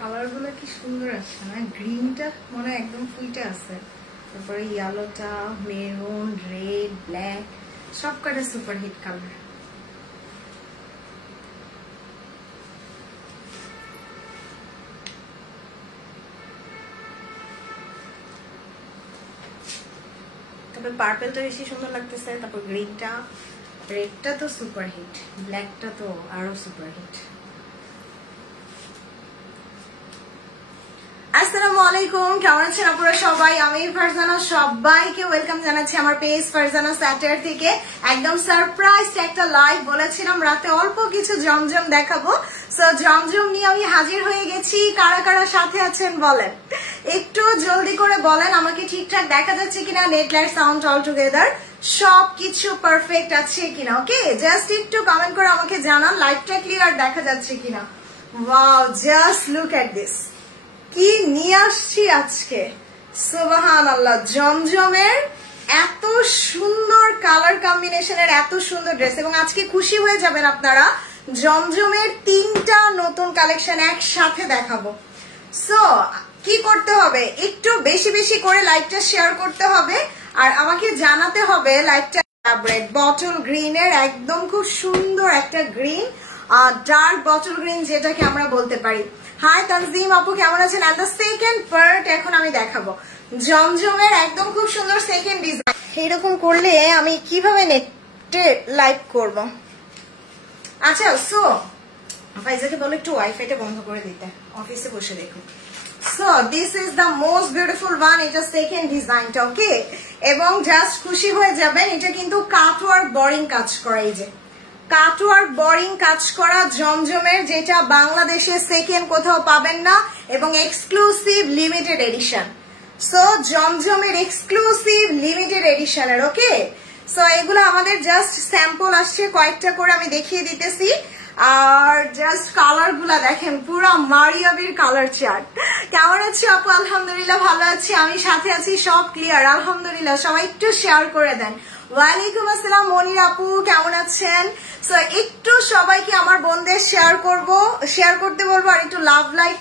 কালারগুলো কি সুন্দর আছে না, গ্রিনটা মনে একদম ফুইটে আছে, তারপরে ইয়েলোটা, মেরুন, রেড, ব্ল্যাক সব কটা সুপার হিট কালার। তারপর পার্পলটা বেশি সুন্দর লাগতেছে, তারপর গ্রিনটা, রেডটা তো সুপার হিট, ব্ল্যাকটা তো আরো সুপার হিট। আসসালামু আলাইকুম, কেমন আছেন আপনারা সবাই? আমি ফারজানা, সবাইকে ওয়েলকাম জানাচ্ছি আমার পেজ ফারজানা স্যাটার থেকে। একদম সারপ্রাইজ একটা লাইভ বলেছিলাম রাতে অল্প কিছু জমজম দেখাবো, সো জমজম নিয়ে আমি হাজির হয়ে গেছি। কারা কারা সাথে আছেন বলেন, একটু জলদি করে বলেন আমাকে ঠিকঠাক দেখা যাচ্ছে কিনা, net light sound all together সবকিছু পারফেক্ট আছে কিনা। ওকে, জাস্ট একটু কমেন্ট করে আমাকে জানান লাইভটা ক্লিয়ার দেখা যাচ্ছে কিনা। Wow, just look at this, কি নিয়ে আসছি আজকে, সুবহানাল্লাহ। জমজমের এত সুন্দর কালার কম্বিনেশনের এত সুন্দর ড্রেস, এবং আজকে খুশি হয়ে যাবেন আপনারা, জমজমের 3টা নতুন কালেকশন একসাথে দেখাবো। সো কি করতে হবে, একটু বেশি বেশি করে লাইভটা শেয়ার করতে হবে, আর আমাকে জানাতে হবে লাইভটা বটল গ্রিনের, একদম খুব সুন্দর একটা গ্রিন, ডার্ক বটল গ্রিন যেটাকে আমরা বলতে পারি। হাই তানজিম আপু, কেমন আছেন? এন্ড দ্য সেকেন্ড পার্ট এখন আমি দেখাবো জমজমের একদম খুব সুন্দর সেকেন্ড ডিজাইন। এইরকম করলে আমি কিভাবে নেটে লাইভ করব? আচ্ছা, সো ফাইজাকে বলো একটু ওয়াইফাইটা বন্ধ করে দিতে, অফিসে বসে দেখো। So this is the most beautiful one, এটা সেকেন্ড ডিজাইনটা। ওকে, এবং জাস্ট খুশি হয়ে যাবেন, এটা কিন্তু কাটওয়ার্ক বোরিং কাজ করা, এই যে কাটওয়ার্ক বোরিং কাজ করা জমজমের, যেটা বাংলাদেশে সেকেন্ড কোথাও পাবেন না, এবং এক্সক্লুসিভ লিমিটেড এডিশন। সো জমজমের এক্সক্লুসিভ লিমিটেড এডিশনের। ওকে, সো এগুলো আমাদের জাস্ট স্যাম্পল আসছে, কয়েকটা করে আমি দেখিয়ে দিতেছি। আর জাস্ট কালার গুলা দেখেন, পুরো মারিয়াবির কালার চার্ট। কেমন আছে আপু? আলহামদুলিল্লাহ ভালো আছি, আমি সাথে আছি, সব ক্লিয়ার আলহামদুলিল্লাহ। সবাই একটু শেয়ার করে দেন। ওয়ালাইকুম আসসালাম মনির আপু, কেমন আছেন? সো একটু সবাইকে আমার বোনদের শেয়ার করতে বলবো, আর একটু লাভ লাইক।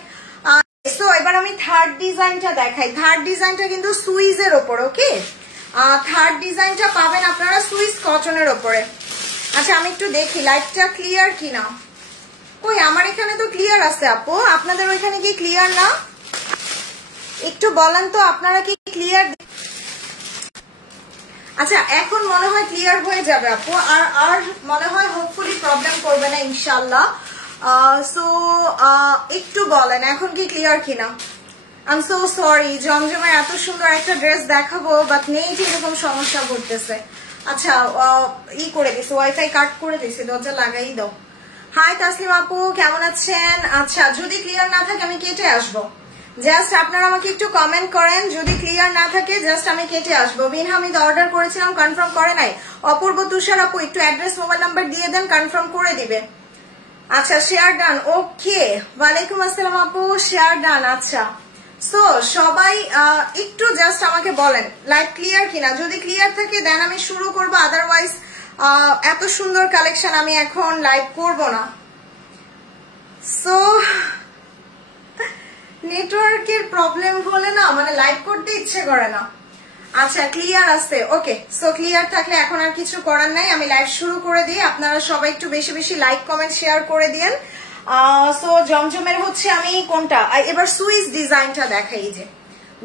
সো এবার আমি থার্ড ডিজাইনটা দেখাই। থার্ড ডিজাইনটা কিন্তু সুইজের ওপর। ওকে, থার্ড ডিজাইনটা পাবেন আপনারা সুইস কটনের ওপরে। আচ্ছা, আমি একটু দেখি লাইটটা ক্লিয়ার কিনা। কই, আমার এখানে তো ক্লিয়ার আছে আপু, আপনাদের ওইখানে কি ক্লিয়ার না? একটু বলেন তো আপনারা কি ক্লিয়ার? আচ্ছা, এখন মনে হয় ক্লিয়ার হয়ে যাবে আপু, আর মনে হয় হোপফুলি প্রবলেম করবে না ইনশাল্লাহ। সো একটু বলেন এখন কি ক্লিয়ার কিনা। আই এম সো সরি, জমজমের এত সুন্দর একটা ড্রেস দেখাবো, বাট নেই এরকম সমস্যা করতেছে। আচ্ছা, করে দিছি, ওয়াইফাই কাট করে দিছি, দরজা লাগাই দাও। হাই তাসলিম আপু, কেমন আছেন? আচ্ছা, যদি ক্লিয়ার না থাকে আমি কেটে আসবো, জাস্ট আপনারা আমাকে একটু কমেন্ট করেন, যদি ক্লিয়ার না থাকে জাস্ট আমি কেটে আসবো। বিন হামিদ অর্ডার করেছিলাম, কনফার্ম করে নাই। অপূর্ব তুষার আপু, একটু অ্যাড্রেস মোবাইল নাম্বার দিয়ে দেন, কনফার্ম করে দিবে। আচ্ছা, শেয়ার ডান। ওকে, ওয়ালাইকুম আসসালাম আপু, শেয়ার ডান। আচ্ছা, সো সবাই একটু জাস্ট আমাকে বলেন লাইভ ক্লিয়ার কিনা। যদি ক্লিয়ার থাকে দেন আমি শুরু করবো, আদারওয়াইজ এত সুন্দর কালেকশন আমি এখন লাইভ করব না। সো নেটওয়ার্কের প্রবলেম হলে না মানে লাইভ করতে ইচ্ছে করে না। আচ্ছা, ক্লিয়ার আছে। ওকে, সো ক্লিয়ার থাকলে এখন আর কিছু করার নাই, আমি লাইভ শুরু করে দিই। আপনারা সবাই একটু বেশি বেশি লাইক কমেন্ট শেয়ার করে দিন। সো জমজমের হচ্ছে আমি কোনটা এবার সুইস ডিজাইনটা দেখাই। যে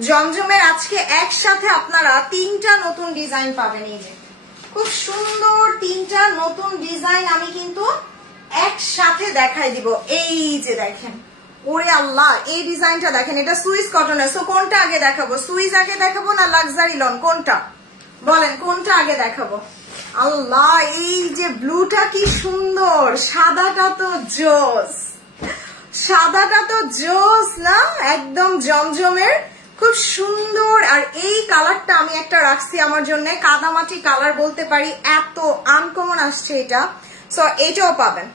জমজমের আজকে একসাথে আপনারা 3টা নতুন ডিজাইন পাবেন। এই যে খুব সুন্দর 3টা নতুন ডিজাইন আমি কিন্তু একসাথে দেখাই দিব। এই যে দেখেন, ওরে আল্লাহ, এই ডিজাইনটা দেখেন, এটা সুইস কটনের। সো কোনটা আগে দেখাবো, সুইস আগে দেখাবো না লাক্সারি লন, কোনটা বলেন, কোনটা আগে দেখাবো? আল্লাহ, এই যে ব্লুটা কি সুন্দর, সাদাটা তো জোস, সাদাটা তো জোস না, একদম জমজমের খুব সুন্দর। আর এই কালারটা আমি একটা রাখছি আমার জন্য, কাদামাটি কালার বলতে পারি, এত আনকমন আসছে এটা। সো এইটাও পাবেন।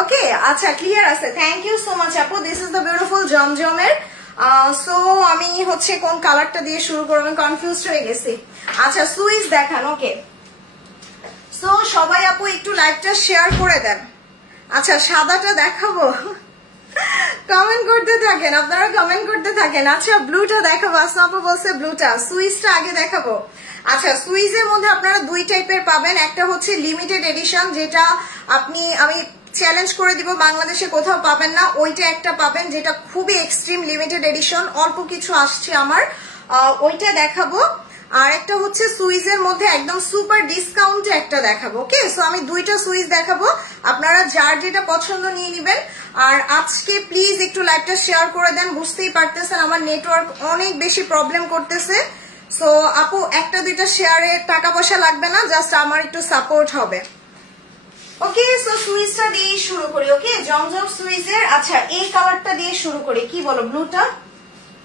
ওকে, আচ্ছা ক্লিয়ার আছে, থ্যাংক ইউ সো মাচ আপু। দিস ইজ দ্য বিউটিফুল জমজমের। সো আমি হচ্ছে কোন কালারটা দিয়ে শুরু করবো, আমি কনফিউজ হয়ে গেছি। আচ্ছা, সুইস দেখান। ওকে, সো সবাই আপু একটু লাইভটা শেয়ার করে দেন। আচ্ছা, সাদাটা দেখাবো, কমেন্ট করতে থাকেন, আপনারা কমেন্ট করতে থাকেন। আচ্ছা ব্লুটা দেখাবো, আসমা আপু বলছে ব্লুটা, সুইচটা আগে দেখাবো। আচ্ছা সুইচের মধ্যে আপনারা দুই টাইপের পাবেন, একটা হচ্ছে লিমিটেড এডিশন, যেটা আমি চ্যালেঞ্জ করে দিব বাংলাদেশে কোথাও পাবেন না, ওইটা একটা পাবেন যেটা খুবই এক্সট্রিম লিমিটেড এডিশন, অল্প কিছু আসছে আমার, ওইটা দেখাবো। আর একটা হচ্ছে সুইচের মধ্যে একদম সুপার ডিসকাউন্টে একটা দেখাবো। ওকে, সো আমি দুইটা সুইচ দেখাবো, আপনারা যার যেটা পছন্দ নিয়ে নেবেন। আর আজকে প্লিজ একটু লাইভটা শেয়ার করে দেন, বুঝতেই পারতেছেন আমার নেটওয়ার্ক অনেক বেশি প্রবলেম করতেছে। সো আপু একটা দুইটা শেয়ারে টাকা পয়সা লাগবে না, জাস্ট আমার একটু সাপোর্ট হবে। ওকে, সো সুইচটা দিয়ে শুরু করি। ওকে, জমজম সুইচের, আচ্ছা এই কালারটা দিয়ে শুরু করি, কি বলো ব্লুটা?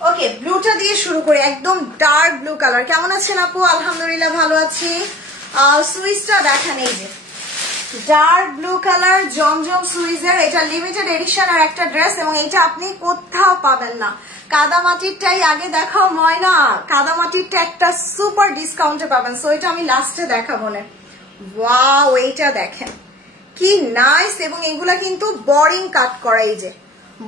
ওকে, ব্লুটা দিয়ে শুরু করি, একদম ডার্ক ব্লু কালার। কেমন আছেন আপু? আলহামদুলিল্লাহ ভালো আছি। সুইচটা দেখেন, এই যে ডার্ক ব্লু কালার জমজম সুইচের, এটা লিমিটেড এডিশন আর একটা ড্রেস, এবং এটা আপনি কোথাও পাবেন না। কাদামাটিরটাই আগে দেখাও ময়না, কাদামাটিরটা একটা সুপার ডিসকাউন্টে পাবেন, সো এটা আমি লাস্টে দেখাবো না। ওয়াও, এইটা দেখেন কি নাইস, এবং এগুলা কিন্তু বোরিং কাট করা, এই যে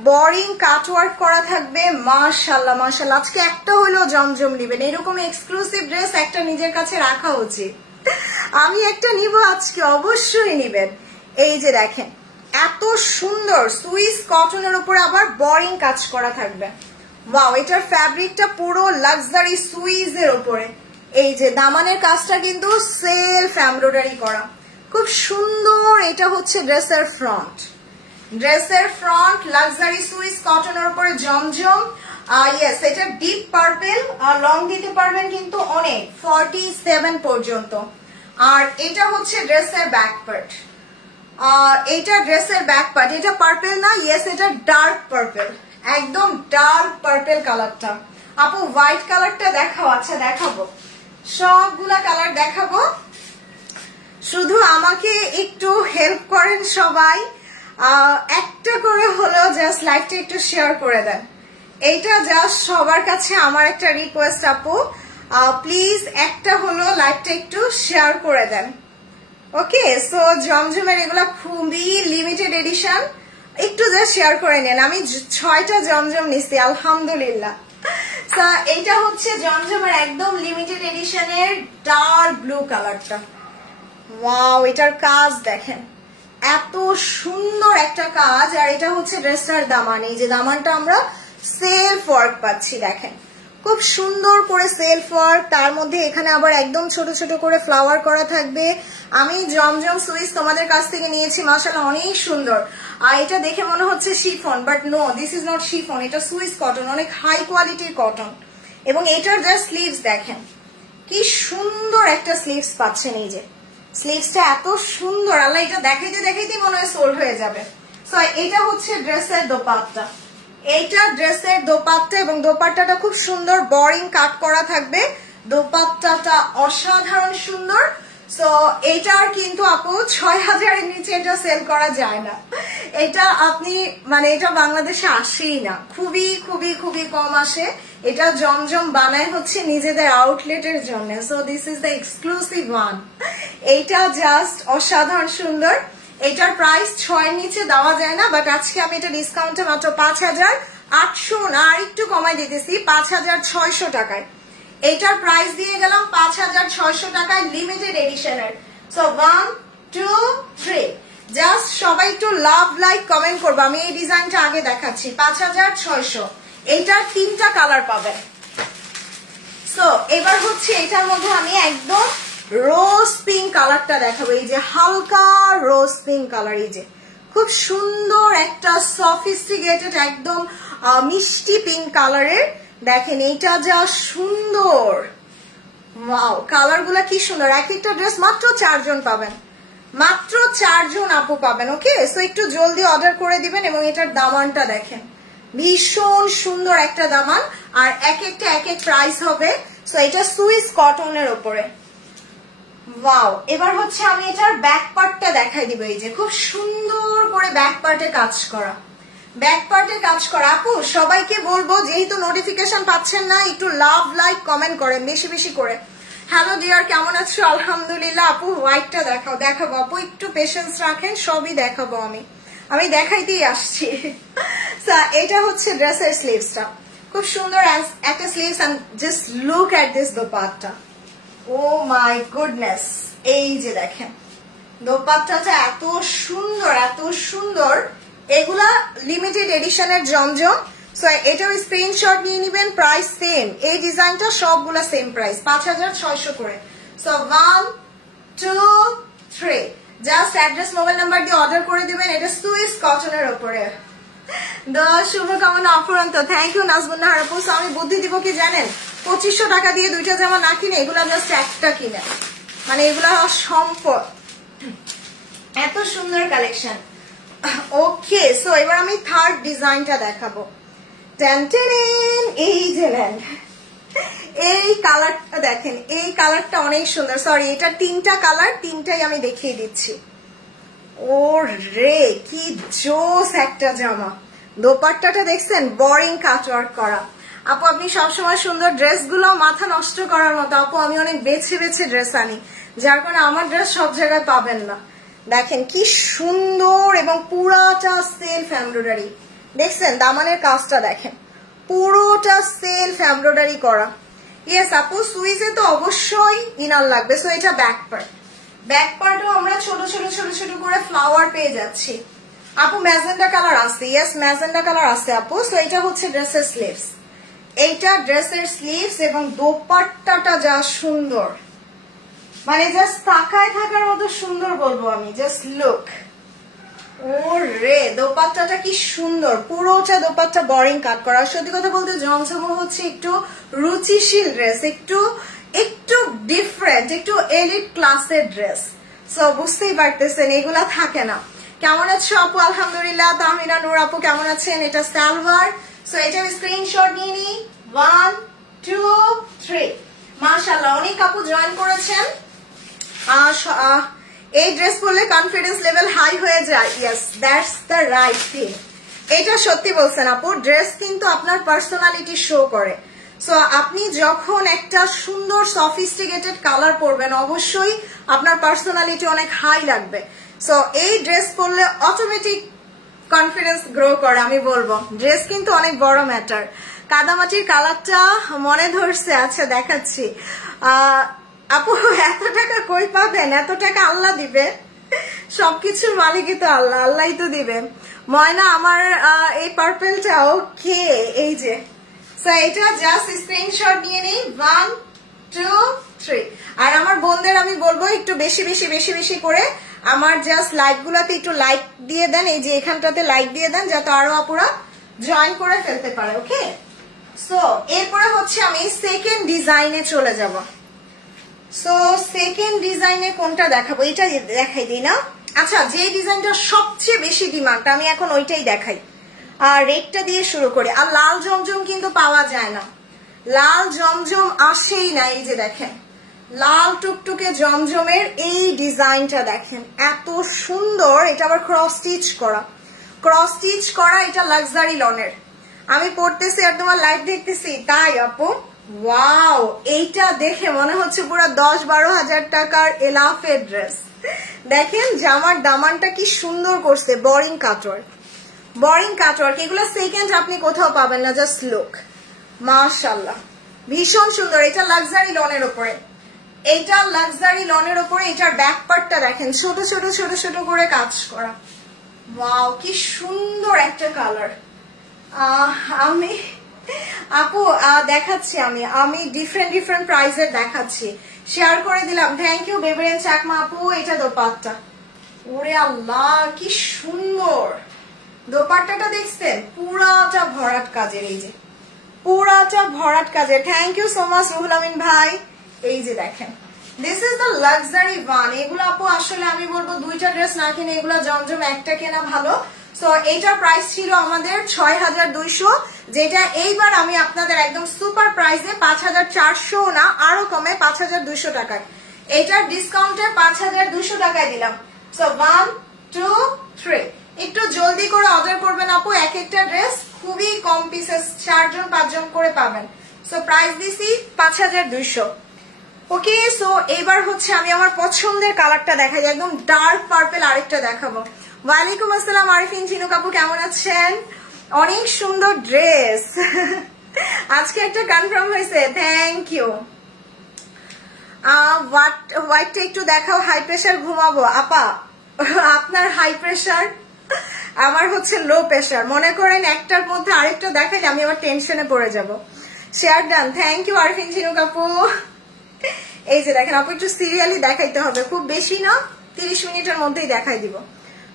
বোরিং কাট ওয়ার্ক করা থাকবে। মাশাআল্লাহ মাশাআল্লাহ, আজকে একটা হলেও জমজম নিবেন, এরকম এক্সক্লুসিভ ড্রেস একটা নিজের কাছে রাখা উচিত। আমি একটা নিব আজকে, অবশ্যই নিবেন। এই যে দেখেন এত সুন্দর সুইস কটনের উপরে আবার বোরিং কাজ করা থাকবে। ওয়াও, এটার ফ্যাব্রিকটা পুরো লাক্সারি সুইজের উপরে, এই যে দামানের কাজটা কিন্তু সেলফ এমব্রয়ডারি করা, খুব সুন্দর। এটা হচ্ছে ড্রেসের ফ্রন্ট, ড্রেসের ফ্রন্ট লাক্সারি সুইস কটনের উপরে জমজম। ইয়েস, এটা ডিপ পার্পেল, আর লং দিতে পারবেন কিন্তু অনেক 47 পর্যন্ত। আর এটা হচ্ছে ড্রেসের ব্যাক পার্ট, এটা ড্রেসের ব্যাক পার্ট, এটা পার্পেল না, ইয়েস এটা ডার্ক পার্পেল, একদম ডার্ক পার্পেল কালারটা। আপু হোয়াইট কালারটা দেখাও। আচ্ছা দেখাবো, সবগুলা কালার দেখাবো, শুধু আমাকে একটু হেল্প করেন সবাই, একটা করে হলো জাস্ট লাইভটা একটু শেয়ার করে দেন। এইটা জাস্ট সবার কাছে আমার একটা রিকোয়েস্ট আপু, প্লিজ একটা হলো লাইভটা একটু শেয়ার করে দেন। ওকে, সো জমজমের এগুলা খুবই লিমিটেড এডিশন, একটু জাস্ট শেয়ার করে নেন। আমি 6টা জমজম নিছি আলহামদুলিল্লাহ। সো এইটা হচ্ছে জমজমের একদম লিমিটেড এডিশনের ডার্ক ব্লু কালারটা। ওয়াও, এটার কাজ দেখেন এত সুন্দর একটা কাজ। আর এটা হচ্ছে ড্রেসটার দামান, এই যে দামানটা আমরা সেলফ ওয়ার্ক পাচ্ছি, দেখেন খুব সুন্দর করে সেলফ ওয়ার্ক, তার মধ্যে এখানে আবার একদম ছোট ছোট করে ফ্লাওয়ার করা থাকবে। আমি জমজম সুইচ তোমাদের কাছ থেকে নিয়েছি, মাশাআল্লাহ অনেক সুন্দর। আর এটা দেখে মনে হচ্ছে chiffon, but no, this is not chiffon, এটা সুইস কটন, অনেক হাই কোয়ালিটির কটন। এবং এটার জাস্ট স্লিভস দেখেন কি সুন্দর একটা স্লিভস পাচ্ছেন, এই যে স্লিভসটা এত সুন্দর, আল্লাহ এটা দেখাইতে দেখাইতেই মনে হয় সোল্ড হয়ে যাবে। সো এটা হচ্ছে ড্রেসের দোপাট্টা, এইটা ড্রেসের দোপাট্টা, এবং দোপাট্টাটা খুব সুন্দর বোরিং কাট করা থাকবে, দোপাট্টাটা অসাধারণ সুন্দর। সো এইটার কিন্তু আপু 6000-এর নিচে এটা সেল করা যায় না, এটা আপনি মানে এটা বাংলাদেশে আসেই না, খুবই খুবই খুবই কম আসে। এটা জমজম বানায় হচ্ছে নিজেদের আউটলেটের জন্য, so this is the exclusive one. এইটা জাস্ট অসাধারণ সুন্দর, এটার প্রাইস 6-এর নিচে দেওয়া যায় না, বাট আজকে আমি এটা ডিসকাউন্টে মাত্র 5800 না, আর একটু কমাই দিতেছি 5600 টাকায়। এটার প্রাইস দিয়ে গেলাম 5600 টাকায়, লিমিটেড এডিশনের। সো 1 2 3 জাস্ট সবাই একটু লাভ লাইক কমেন্ট করবো, আমি এই ডিজাইনটা আগে দেখাচ্ছি। 5600, এইটার 3টা কালার পাবেন। সো এবার হচ্ছে এটার মধ্যে আমি একদম রোজ পিঙ্ক কালারটা দেখাবো, এই যে হালকা রোজ পিঙ্ক কালার, এই যে খুব সুন্দর একটা সফিস্টিকেটেড একদম মিষ্টি পিঙ্ক কালারের, দেখেন এইটা যা সুন্দর। ওয়াও, কালার গুলা কি সুন্দর। এক একটা ড্রেস মাত্র 4 জন পাবেন, মাত্র 4 জন আপু পাবেন। ওকে, সো একটু জলদি অর্ডার করে দিবেন। এবং এটার দামানটা দেখেন ভীষণ সুন্দর একটা দামান, আর এক একটা এক এক প্রাইস হবে। সো এটা সুইস কটনের উপরে। ওয়াও, এবার হচ্ছে আমি এটার ব্যাক পার্টটা দেখাই দিব, এই যে খুব সুন্দর করে ব্যাক পার্টে কাজ করা, ব্যাক পার্টে কাজ করা। আপু সবাইকে বলবো, যেহেতু নোটিফিকেশন পাচ্ছেন না, একটু লাভ লাইক কমেন্ট করেন বেশি বেশি করে। হ্যালো ডিয়ার, কেমন আছো? আলহামদুলিল্লাহ। আপু হোয়াইটটা দেখাও। দেখাবো আপু, একটু পেশেন্স রাখেন, সবই দেখাবো, আমি দেখাইতেই আসছি। এটা হচ্ছে ড্রেসের স্লিভসটা, খুব সুন্দর একটা sleeves. And just look at this dupatta, oh my goodness. এই যে দেখেন দোপাট্টাটা এত সুন্দর, এত সুন্দর। এগুলা লিমিটেড এডিশনের জমজম। সো এটাও স্ক্রিনশট নিয়ে নিবেন। প্রাইস সেম, এই ডিজাইনটা সবগুলা সেম প্রাইস, 5600 করে। So 1 2 3 just address mobile number দিয়ে অর্ডার করে দিবেন। এটা সুইস কটনের উপরে। শুভকামনা অফুরন্ত, থ্যাংক ইউ নাজমুন নাহার আপু। আমি বুদ্ধি দিব কি জানেন, 2500 টাকা দিয়ে দুইটা জামা না কিনে এগুলা জাস্ট একটা কিনে, মানে এগুলা সম্পদ। এত সুন্দর কালেকশন। ওকে, সো এবার আমি থার্ড ডিজাইনটা দেখাবো। এই যে নেন, এই কালারটা দেখেন, এই কালারটা অনেক সুন্দর। সরি, এটা তিনটা কালার, তিনটাই আমি দেখিয়ে দিচ্ছি। ও রে, কি জোস একটা জামা। দোপাট্টাটা দেখছেন, বোরিং কাটওয়ার্ক করা। আপু আপনি সবসময় সুন্দর ড্রেসগুলো মাথা নষ্ট করার মতো। আপু আমি অনেক বেছে বেছে ড্রেস আনি, যার কারণে আমার ড্রেস সব জায়গায় পাবেন না। দেখেন কি সুন্দর, এবং পুরাটা সেলফ এমব্রয়ডারি। দেখছেন দামানের কাজটা দেখেন, পুরোটা সেলফ এমব্রয়ডারি করা। ইয়েস আপু, সুইজে তো অবশ্যই ইনার লাগবে। সো এটা ব্যাক পার্ট, ব্যাক পার্টও আমরা ছোট ছোট ছোট ছোট করে ফ্লাওয়ার পেয়ে যাচ্ছি। আপু ম্যাজেন্ডা কালার আছে? ইয়েস ম্যাজেন্ডা কালার আছে আপু। সো এটা হচ্ছে ড্রেসের স্লিভস, এইটা ড্রেসের স্লিভস, এবং দোপাট্টাটা যা সুন্দর, মানে জাস্ট তাকায় থাকার মতো সুন্দর বলবো আমি। জাস্ট লুক, ওরে দোপাট্টাটা কি সুন্দর, পুরোটা দোপাট্টা বোরিং কাট করা। সত্যি কথা বলতে জমজম হচ্ছে একটু রুচিশীল ড্রেস, একটু একটু ডিফারেন্ট, একটু এলিট ক্লাসের ড্রেস। সো বুঝতেই পারতেছেন এগুলা থাকে না। কেমন আছো আপু? আলহামদুলিল্লাহ। তাহমিনা নূর আপু কেমন আছেন? এটা সালোয়ার। সো এটা স্ক্রিনশট নিয়ে নি। 1 2 3 মাশাআল্লাহ, অনেক আপু জয়েন করেছেন। এই ড্রেস পরলে কনফিডেন্স লেভেল হাই হয়ে যায়। Yes, that's the right thing. এটা সত্যি বলছেন আপু, ড্রেস কিন্তু আপনার পার্সোনালিটি শো করে। সো আপনি যখন একটা সুন্দর সফিস্টিকেটেড কালার পরবেন, অবশ্যই আপনার পার্সোনালিটি অনেক হাই লাগবে। সো এই ড্রেস পরলে অটোমেটিক কনফিডেন্স গ্রো করে। আমি বলবো ড্রেস কিন্তু অনেক বড় ম্যাটার। কাদামাটির কালারটা মনে ধরছে, আচ্ছা দেখাচ্ছি। আপু এত টাকা কই পাবেন? এত টাকা আল্লাহ দিবে, সবকিছুর মালিকই তো আল্লাহ, আল্লাহই তো দিবে। ময়না আমার এই পার্পেলটা ওকে, এই যে। সো এটা জাস্ট স্ক্রিনশট নিয়ে নেই। 1 2 3। আর আমার বোনদের আমি বলবো একটু বেশি বেশি বেশি বেশি করে আমার জাস্ট লাইক গুলাতে একটু লাইক দিয়ে দেন, এই যে এখানটাতে লাইক দিয়ে দেন, যাতে আরো আপুরা জয়েন করে ফেলতে পারে। ওকে, সো এরপরে হচ্ছে আমি সেকেন্ড ডিজাইনে চলে যাব। সো সেকেন্ড ডিজাইনে কোনটা দেখাবো? এটা দেখাই দিই না? আচ্ছা, যে ডিজাইনটা সবচেয়ে বেশি ডিমান্ড আমি এখন ওইটাই দেখাই। আর রেডটা দিয়ে শুরু করি। আর লাল জমজম কিন্তু পাওয়া যায় না, লাল জমজম আসেই না। এই যে দেখেন লাল টুকটুকে জমজমের এই ডিজাইনটা দেখেন, এত সুন্দর। এটা আবার ক্রস স্টিচ করা, ক্রস স্টিচ করা। এটা লাক্সারি লনের। আমি পড়তেছি আর তোমার লাইভ দেখতেছি, তাই আপু ওয়াও, এইটা দেখে মনে হচ্ছে পুরো 10-12 হাজার টাকার এলাফের ড্রেস। দেখেন জামার দামানটা কি সুন্দর করছে, বোরিং কাটওয়ার্ক, বোরিং কাটওয়ার্ক। এগুলো সেকেন্ড আপনি কোথাও পাবেন না। জাস্ট লুক, মাশাআল্লাহ, ভীষণ সুন্দর। এটা লাক্সারি লনের উপরে, এইটা লাক্সারি লনের উপরে। এটার ব্যাক পার্টটা দেখেন, ছোট ছোট ছোট ছোট করে কাজ করা। ওয়াও, কি সুন্দর একটা কালার। আমি আপু দেখাচ্ছি, আমি ডিফারেন্ট ডিফারেন্ট প্রাইসের দেখাচ্ছি, শেয়ার করে দিলাম। থ্যাংক ইউ বেবরেন চাকমা আপু। এটা দোপাট্টা, ওরে আল্লাহ কি সুন্দর দোপাট্টাটা দেখছেন, পুরাটা ভরাট কাজের। এই যে পুরাটা ভরাট কাজের। Thank you so much Ruhul Amin ভাই। এই যে দেখেন, this is the luxury one. এগুলো আপু আসলে আমি বলবো দুইটা ড্রেস না কিনে এগুলো জমজম একটা কেনা ভালো। সো এইটার প্রাইস ছিল আমাদের 6200, যেটা এইবার আমি আপনাদের একদম সুপার প্রাইসে 5400 না, আরো কমে 5200 টাকায়, এইটার ডিসকাউন্টে 5200 টাকায় দিলাম। সো 1 2 3 একটু জলদি করে অর্ডার করবেন আপু। এক একটা ড্রেস খুবই কম পিসেস, 4 জন 5 জন করে পাবেন। সো প্রাইস দিছি 5200। ওকে, সো এবার হচ্ছে আমি আমার পছন্দের কালারটা দেখাই, একদম ডার্ক পার্পল আরেকটা দেখাবো। ওয়ালাইকুম আসসালাম আরিফিন ঝিনুক আপু, কেমন আছেন? অনেক সুন্দর ড্রেস। আজকে একটা কনফার্ম হয়েছে, থ্যাংক ইউ। হোয়াইটটা একটু দেখাও, হাই প্রেশার ঘুমাবো। আপা আপনার হাই প্রেশার, আমার হচ্ছে লো প্রেশার। মনে করেন একটার মধ্যে আরেকটা দেখাইলে আমি আবার টেনশনে পড়ে যাব। Share done, thank you Arfin Jhinuk আপু। এই যে দেখেন আপু, একটু সিরিয়ালি দেখাইতে হবে, খুব বেশি না, 30 মিনিটের মধ্যেই দেখাই দিব।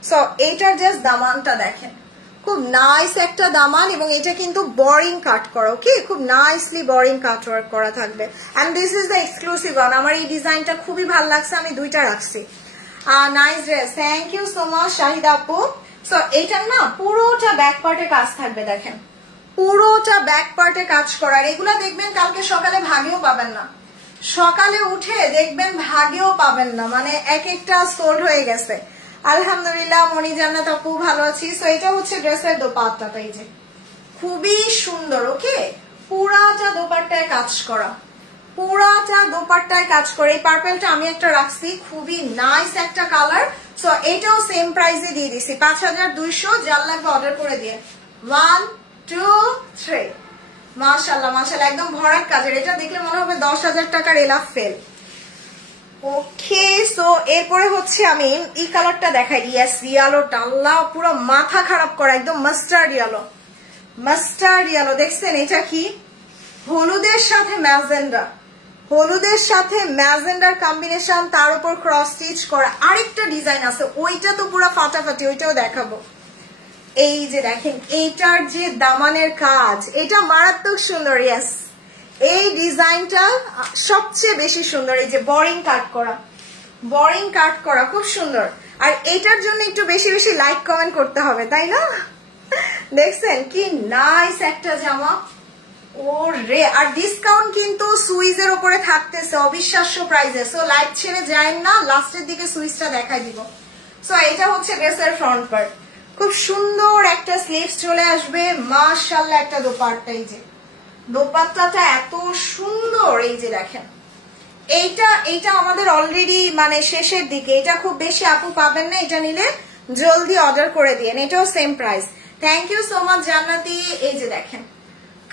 সো এইটার জাস্ট দামানটা দেখেন, খুব নাইস একটা দামান, এবং এটা কিন্তু বোরিং কাট করা, ওকে, খুব নাইসলি বোরিং কাট ওয়ার্ক করা থাকবে। And this is the exclusive one. আমার এই ডিজাইনটা খুবই ভালো লাগছে, আমি দুইটা রাখছি। Nice dress, thank you so much Shahida আপু। সো এইটার না পুরোটা ব্যাক পার্টে কাজ থাকবে, দেখেন পুরোটা ব্যাক পার্টে কাজ করার। এগুলা দেখবেন কালকে সকালে ভাগেও পাবেন না, সকালে উঠে দেখবেন ভাগেও পাবেন না, মানে এক একটা সোল্ড হয়ে গেছে। আলহামদুলিল্লাহ মনি জান্নাত আপু ভালো আছি। সো এটা হচ্ছে ড্রেসের দোপাট্টাটা, এই যে খুবই সুন্দর, ওকে, পুরাটা দোপাট্টায় কাজ করা, পুরাটা দোপাট্টায় কাজ করে। এই পার্পেলটা আমি একটা রাখছি, খুবই নাইস একটা কালার। সো এটাও সেম প্রাইসে দিয়ে দিছি, 5200। যার লাগবে অর্ডার করে দিয়ে। 1 2 3, মাশাআল্লাহ মাশাআল্লাহ, একদম ভরাট কাজের। এটা দেখলে মনে হবে 10,000 টাকার এলাফ ফেল। ওকে, সো এরপরে হচ্ছে আমি এই কালারটা দেখাই। ইয়েস, ইয়েলোটা আল্লাহ পুরো মাথা খারাপ করা, একদম মাস্টার্ড ইয়েলো, মাস্টার্ড ইয়েলো। দেখছেন এটা কি? হলুদের সাথে ম্যাজেন্ডা, হলুদের সাথে ম্যাজেন্ডার কম্বিনেশন, তার উপর ক্রস স্টিচ করা। আরেকটা ডিজাইন আছে, ওইটা তো পুরো ফাটাফাটি, ওইটাও দেখাবো। এই যে দেখেন এইটার যে দামানের কাজ, এটা মারাত্মক সুন্দর। ইয়েস, এই ডিজাইনটা সবচেয়ে বেশি সুন্দর। এই যে বোরিং কাট করা, বোরিং কাট করা, খুব সুন্দর। আর এটার জন্য একটু বেশি বেশি লাইক কমেন্ট করতে হবে, তাই না? দেখছেন কি নাইস একটা জামা, ওরে। আর ডিসকাউন্ট কিন্তু সুইজের উপরে থাকতেছে অবিশ্বাস্য প্রাইসে। সো লাইক ছেড়ে যায় না, লাস্টের দিকে সুইজটা দেখাই দিব। সো এটা হচ্ছে ড্রেসের ফ্রন্ট পার্ট, খুব সুন্দর একটা স্লিভস চলে আসবে, মাশাআল্লাহ একটা দোপাট্টা। এই যে দোপাট্টাটা এত সুন্দর, এই যে দেখেন এইটা আমাদের অলরেডি মানে শেষের দিকে, এটা খুব বেশি আপু পাবেন না, এটা নিলে জলদি অর্ডার করে দিয়েন। এটাও same price. Thank you so much Jannati. এই যে দেখেন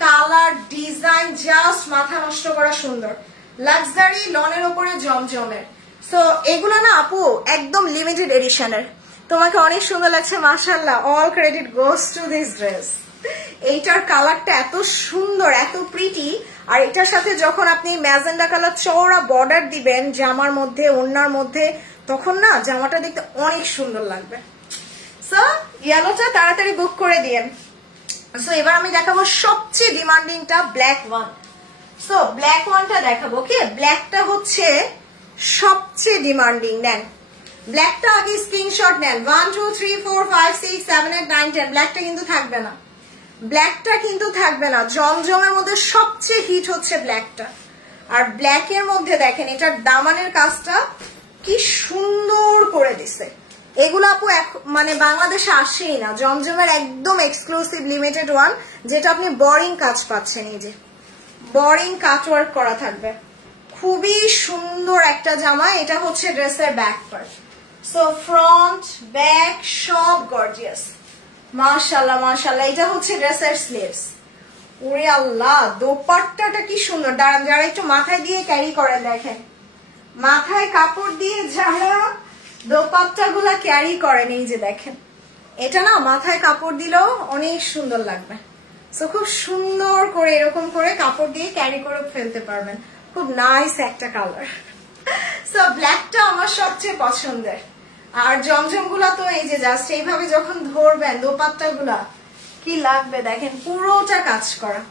কালার, ডিজাইন জাস্ট মাথা নষ্ট করা সুন্দর, লাক্সারি লনের উপরে জমজমের। সো এগুলো না আপু একদম লিমিটেড এডিশনের, তোমাকে অনেক সুন্দর লাগছে, মাশাআল্লাহ, all credit goes to this dress. এইটার কালারটা এত সুন্দর, এত প্রিটি। আর এটার সাথে যখন আপনি ম্যাজেন্ডা কালার চওড়া বর্ডার দিবেন জামার মধ্যে, ওড়নার মধ্যে, তখন না জামাটা দেখতে অনেক সুন্দর লাগবে। সো ইয়েলোটা তাড়াতাড়ি বুক করে দিয়েন। সো এবার আমি দেখাবো সবচেয়ে ডিমান্ডিংটা, ব্ল্যাক ওয়ান। সো ব্ল্যাক ওয়ানটা দেখাবো, ওকে। ব্ল্যাকটা হচ্ছে সবচেয়ে ডিমান্ডিং। নেন ব্ল্যাকটা আগে স্ক্রিনশট নেন। 1 2 3 4 5 6 7 8 9 10। ব্ল্যাকটা কিন্তু থাকবে না, ব্ল্যাকটা কিন্তু থাকবে না। জমজমের মধ্যে সবচেয়ে হিট হচ্ছে ব্ল্যাকটা। আর ব্ল্যাকের মধ্যে দেখেন এটার দামানের কাজটা কি সুন্দর করে দিছে। এগুলো আপু মানে বাংলাদেশে আসেই না, জমজমের একদম এক্সক্লুসিভ লিমিটেড ওয়ান, যেটা আপনি বোরিং কাজ পাচ্ছেন। এই যে বোরিং কাট ওয়ার্ক করা থাকবে, খুবই সুন্দর একটা জামা। এটা হচ্ছে ড্রেসের back part. So front back সব গর্জিয়াস, মাশাআল্লাহ মাশাআল্লাহ। এটা হচ্ছে ড্রেসের স্লিভস। ওরে আল্লাহ, দোপাট্টাটা কি সুন্দর। দাঁড়ান, যারা একটু মাথায় দিয়ে ক্যারি করে দেখেন, মাথায় কাপড় দিয়ে যারা দোপাট্টা গুলা ক্যারি করেন, এই যে দেখেন এটা না মাথায় কাপড় দিলেও অনেক সুন্দর লাগবে। সো খুব সুন্দর করে এরকম করে কাপড় দিয়ে ক্যারি করে ফেলতে পারবেন, খুব নাইস একটা কালার। সো ব্ল্যাকটা আমার সবচেয়ে পছন্দের। আর জমজম গুলা তো এই যে জাস্ট এইভাবে যখন ধরবেন দোপাট্টা গুলা কি লাগবে দেখেন, পুরোটা কাজ করা।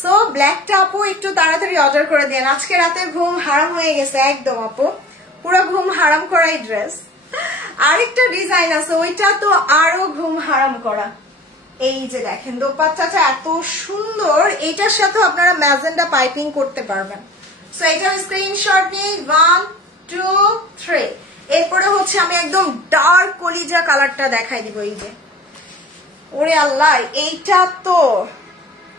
সো ব্ল্যাকটা আপু একটু তাড়াতাড়ি অর্ডার করে দেন, আজকে রাতের ঘুম হারাম হয়ে গেছে একদম আপু, পুরো ঘুম হারাম করাই ড্রেস। আরেকটা ডিজাইন আছে, ওইটা তো আরো ঘুম হারাম করা। এই যে দেখেন দোপাট্টাটা এত সুন্দর, এটার সাথে আপনারা ম্যাজেন্ডা পাইপিং করতে পারবেন। সো এটার স্ক্রিনশট নিয়ে 1 2 3। এরপরে হচ্ছে আমি একদম ডার্ক কলিজা কালারটা দেখাই দিব। এই যে ওরে আল্লাহ, এইটা তো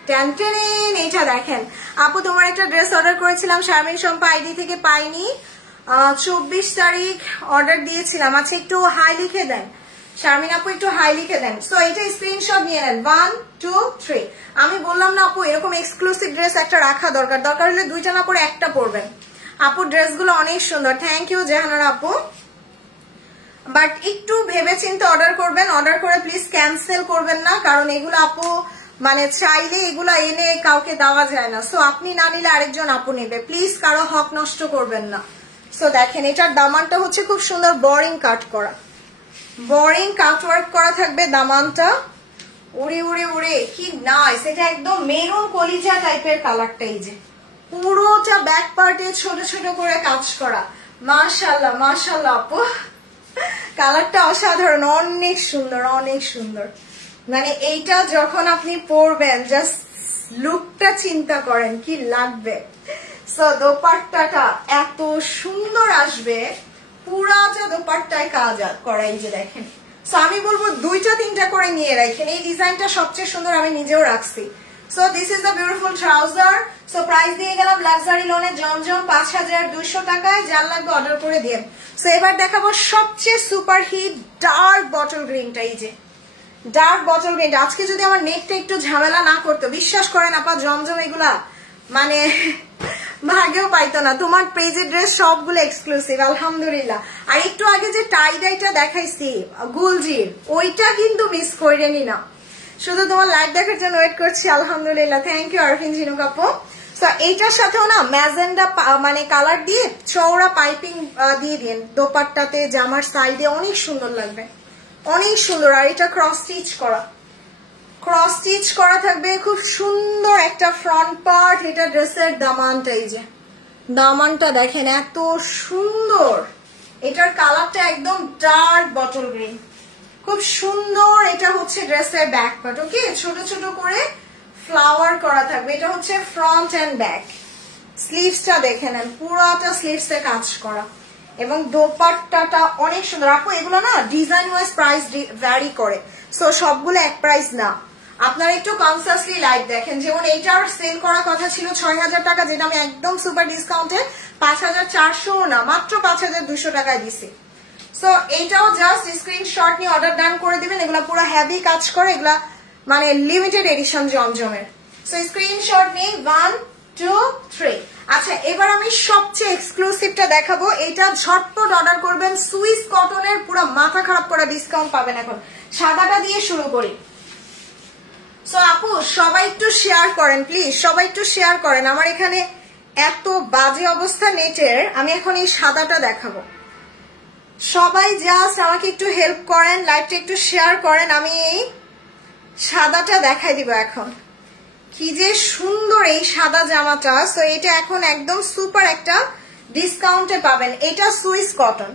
টেনটেন। এইটা দেখেন আপু, তোমার একটা ড্রেস অর্ডার করেছিলাম শারমিন শম্পা আইডি থেকে, পাইনি। 24 তারিখ অর্ডার দিয়েছিলাম। আচ্ছা একটু হাই লিখে দেন, শারমিন আপু একটু হাই লিখে দেন। সো এটা স্ক্রিনশট নিয়ে নেন 1 2 3। আমি বললাম না আপু এরকম এক্সক্লুসিভ ড্রেস একটা রাখা দরকার, দরকার হলে দুইটা না পরে একটা পরবেন। আপু ড্রেসগুলো অনেক সুন্দর, থ্যাংক ইউ জাহানারা আপু। বাট একটু ভেবে চিন্তে অর্ডার করবেন, অর্ডার করে প্লিজ ক্যান্সেল করবেন না, কারণ এগুলো আপু মানে চাইলে এগুলো এনে কাউকে দেওয়া যায় না। সো আপনি না নিলে আরেকজন আপু নেবে, প্লিজ কারো হক নষ্ট করবেন না। সো দেখেন এটার দামানটা হচ্ছে খুব সুন্দর বোরিং কাট করা, বোরিং কাট ওয়ার্ক করা থাকবে দামানটা। উড়ে উড়ে উড়ে কি নাইস, এটা একদম মেরুন কলিজা টাইপের কালারটা, এই যে পুরোটা ব্যাক পার্টে ছোট ছোট করে কাজ করা। মাশাআল্লাহ মাশাআল্লাহ আপু, কালারটা অসাধারণ, অনেক সুন্দর অনেক সুন্দর। মানে এইটা যখন আপনি পরবেন জাস্ট লুকটা চিন্তা করেন কি লাগবে। সো দোপাট্টাটা এত সুন্দর আসবে, পুরাটা দোপাট্টায় কাজ করা, এই যে দেখেন। সো আমি বলবো দুইটা তিনটা করে নিয়ে রাখেন, এই ডিজাইনটা সবচেয়ে সুন্দর, আমি নিজেও রাখছি। So this is the beautiful trouser. So price দিয়ে গেলাম লাক্সারি লোনে জমজম 5200 টাকায়, যার লাগবে অর্ডার করে দিয়ে। সো এবার দেখাবো সবচেয়ে সুপার হিট ডার্ক বটল গ্রিনটা, এই যে ডার্ক বটল গ্রিনটা। আজকে যদি আমার নেটটা একটু ঝামেলা না করতো, বিশ্বাস করেন আপা জমজম এগুলা মানে ভাগেও পাইতো না। তোমার পেজের ড্রেস সবগুলো এক্সক্লুসিভ আলহামদুলিল্লাহ। আর একটু আগে যে টাই ডাইটা দেখাইছি গুলজির, ওইটা কিন্তু মিস করেনি না, শুধু তোমার লাইভ দেখার জন্য ওয়েট করছি। আলহামদুলিল্লাহ, থ্যাংক ইউ আরফিন ঝিনুক আপু। তো এইটার সাথেও না ম্যাজেন্ডা মানে কালার দিয়ে চওড়া পাইপিং দিয়ে দিন দোপাট্টাতে, জামার সাইডে অনেক সুন্দর লাগবে, অনেক সুন্দর। আর এটা ক্রস স্টিচ করা, ক্রস স্টিচ করা থাকবে, খুব সুন্দর একটা ফ্রন্ট পার্ট। এটা ড্রেসের দামানটা, এই যে দামানটা দেখেন এত সুন্দর। এটার কালারটা একদম ডার্ক বটল গ্রিন, খুব সুন্দর। এটা হচ্ছে ড্রেসের ব্যাক পার্ট, ওকে ছোট ছোট করে ফ্লাওয়ার করা থাকবে। এটা হচ্ছে ফ্রন্ট এন্ড ব্যাক। স্লিভসটা দেখে নেন, পুরাটা স্লিভসে কাজ করা, এবং দোপাট্টাটা অনেক সুন্দর। আপু এগুলো না ডিজাইন ওয়াইজ প্রাইস ভ্যারি করে, সো সবগুলো এক প্রাইস না, আপনারা একটু কনসিয়াসলি লাইভ দেখেন। যেমন এইটার সেল করার কথা ছিল 6000 টাকা, যেটা আমি একদম সুপার ডিসকাউন্টে 5400 না মাত্র 5200 টাকায় দিছি। সো এইটাও জাস্ট স্ক্রিনশট নিয়ে অর্ডার ডান করে দিবেন। এগুলা পুরো হেভি কাজ করে, এগুলা মানে লিমিটেড এডিশন জমজমের। সো স্ক্রিনশট নিয়ে 1 2 3। আচ্ছা এবার আমি সবচেয়ে এক্সক্লুসিভটা দেখাবো, এটা ঝটপট অর্ডার করবেন। সুইস কটনের পুরো মাথা খারাপ করা ডিসকাউন্ট পাবেন। এখন সাদাটা দিয়ে শুরু করি। সো আপু সবাই একটু শেয়ার করেন প্লিজ, সবাই একটু শেয়ার করেন। আমার এখানে এত বাজে অবস্থা নেটের, আমি এখন এই সাদাটা দেখাবো। সবাই জাস্ট আমাকে একটু হেল্প করেন, লাইভটা একটু শেয়ার করেন, আমি এই সাদাটা দেখাই দিব এখন। কি যে সুন্দর এই সাদা জামাটা। সো এটা এখন একদম সুপার একটা ডিসকাউন্টে পাবেন। এটা সুইস কটন,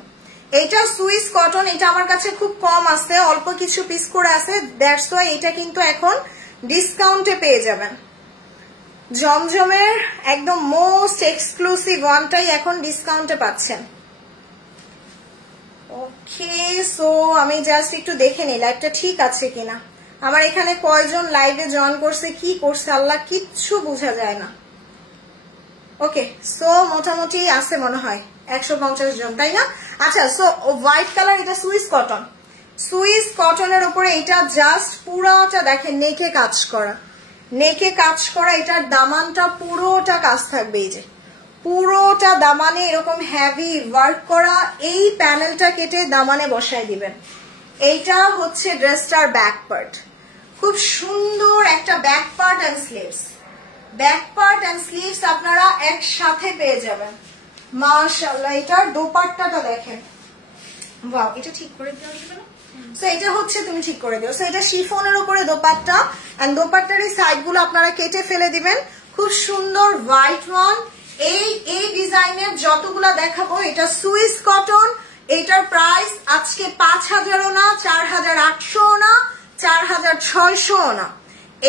এটা সুইস কটন। এটা আমার কাছে খুব কম আছে, অল্প কিছু পিস করে আছে, দ্যাটস ওয়াই এটা কিন্তু এখন ডিসকাউন্টে পেয়ে যাবেন। জমজমের একদম মোস্ট এক্সক্লুসিভ ওয়ানটাই এখন ডিসকাউন্টে পাচ্ছেন। ওকে সো আমি জাস্ট একটু দেখে নিই লাইভটা ঠিক আছে কিনা। আমার এখানে কয়জন লাইভে জয়েন করছে, কি করছে আল্লাহ কিচ্ছু বোঝা যায় না। ওকে সো মোটামুটি আছে মনে হয় 150 জন, তাই না? আচ্ছা সো হোয়াইট কালার, এটা সুইস কটন, সুইস কটনের উপরে এটা জাস্ট পুরোটা দেখেন নেকে কাজ করা, নেকে কাজ করা। এটার দামানটা পুরোটা কাজ থাকবে, এই যে পুরোটা দামানে এরকম হেভি ওয়ার্ক করা। এই প্যানেলটা কেটে দামানে বসায় দিবেন। এইটা হচ্ছে ড্রেসটার ব্যাক পার্ট, খুব সুন্দর একটা back part and sleeves, back part and sleeves আপনারা একসাথে পেয়ে যাবেন। মাশাআল্লাহ এটার দোপাট্টাটা দেখেন, ওয়াও এটা ঠিক করে দিও না। সো এটা হচ্ছে তুমি ঠিক করে দিও। সো এটা শিফনের উপরে দোপাট্টা, এন্ড দোপাট্টার এই সাইডগুলো আপনারা কেটে ফেলে দিবেন। খুব সুন্দর হোয়াইট ওয়ান। এই ডিজাইনের যতগুলা দেখাবো এটা সুইস কটন। এটার প্রাইস আজকে 5000ও না, 4800ও না, 4600ও না।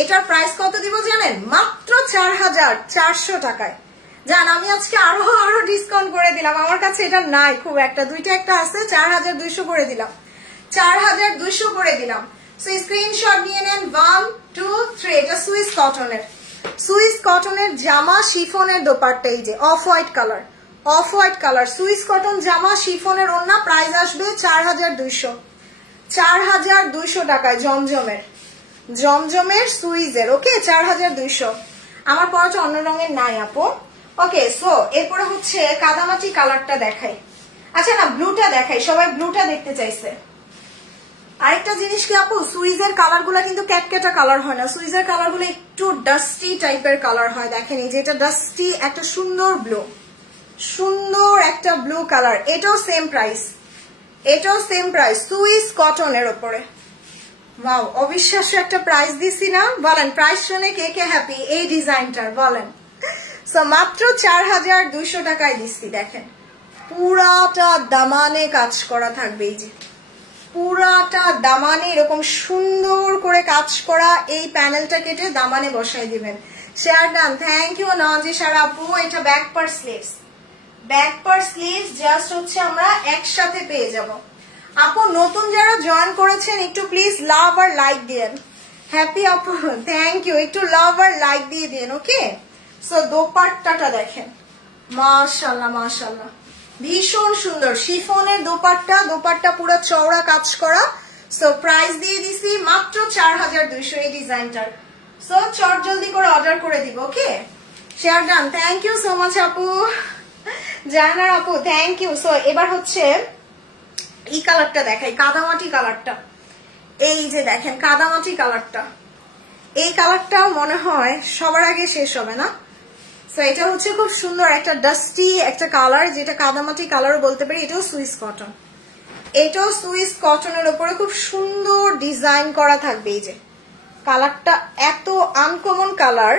এটার প্রাইস কত দিব জানেন? মাত্র 4400 টাকায়। জান আমি আজকে আরো ডিসকাউন্ট করে দিলাম, আমার কাছে এটা নাই খুব একটা, দুইটা একটা আছে, 4200 করে দিলাম, 4200 করে দিলাম। সো স্ক্রিনশট নিয়ে নেন 1 2 3। এটা সুইস কটনের, সুইস কটনের জামা, শিফনের দোপাট্টা, এই যে off white colour, off white colour Swiss cotton জামা, শিফনের ওড়না। প্রাইস আসবে 4200, 4200 টাকায় জমজমের সুইজের। ওকে 4200। আমার পরটা অন্য রঙের নাই আপু। ওকে সো এরপরে হচ্ছে কাদামাটি কালারটা দেখাই। আচ্ছা না ব্লুটা দেখাই, সবাই ব্লুটা দেখতে চাইছে। আরেকটা জিনিস কি আপু, সুইজের কালার গুলা কিন্তু ক্যাটকেটা কালার হয় না, সুইজের কালার গুলো একটু ডাস্টি টাইপের কালার হয়। দেখেন এই যে এটা ডাস্টি একটা সুন্দর একটা ব্লু কালার। এটাও সেম প্রাইস, সুইস কটনের উপরে। ওয়াও অবিশ্বাস্য একটা প্রাইস দিছি না? বলেন প্রাইস শুনে কে কে হ্যাপি এই ডিজাইনটার বলেন। সো মাত্র 4200 টাকায় দিচ্ছি। দেখেন পুরাটা দামানে কাজ করা থাকবে, এই যে পুরাটা দামানে এরকম সুন্দর করে কাজ করা। এই প্যানেলটা কেটে দামানে বসাই দিবেন। শেয়ার ডান, থ্যাংক ইউ নজিশার আপু। এটা ব্যাক পার স্লিভস জাস্ট হচ্ছে আমরা একসাথে পেয়ে যাব। আপু নতুন যারা জয়েন করেছেন একটু প্লিজ লাভ আর লাইক দিয়েন। হ্যাপি আপু থ্যাংক ইউ, একটু লাভ আর লাইক দিয়ে দিন। ওকে সো দোপাট্টাটা দেখেন, মাশাআল্লাহ ভীষণ সুন্দর শিফনের দোপাট্টা পুরো চওড়া কাজ করা। সো প্রাইস দিয়ে দিছি মাত্র 4200 এই ডিজাইনটার। সো চট জলদি করে অর্ডার করে দিব। Okay share done, thank you so much আপু। জানার আপু থ্যাংক ইউ। সো এবার হচ্ছে এই কালারটা দেখাই, কাদামাটি কালারটা। এই যে দেখেন কাদামাটি কালারটা, এই কালারটাও মনে হয় সবার আগে শেষ হবে না? সো এটা হচ্ছে খুব সুন্দর একটা ডাস্টি একটা কালার, যেটা কাদামাটি কালারও বলতে পারি। এটাও সুইস কটনের উপরে খুব সুন্দর ডিজাইন করা থাকবে। এই যে কালারটা এত আনকমন কালার,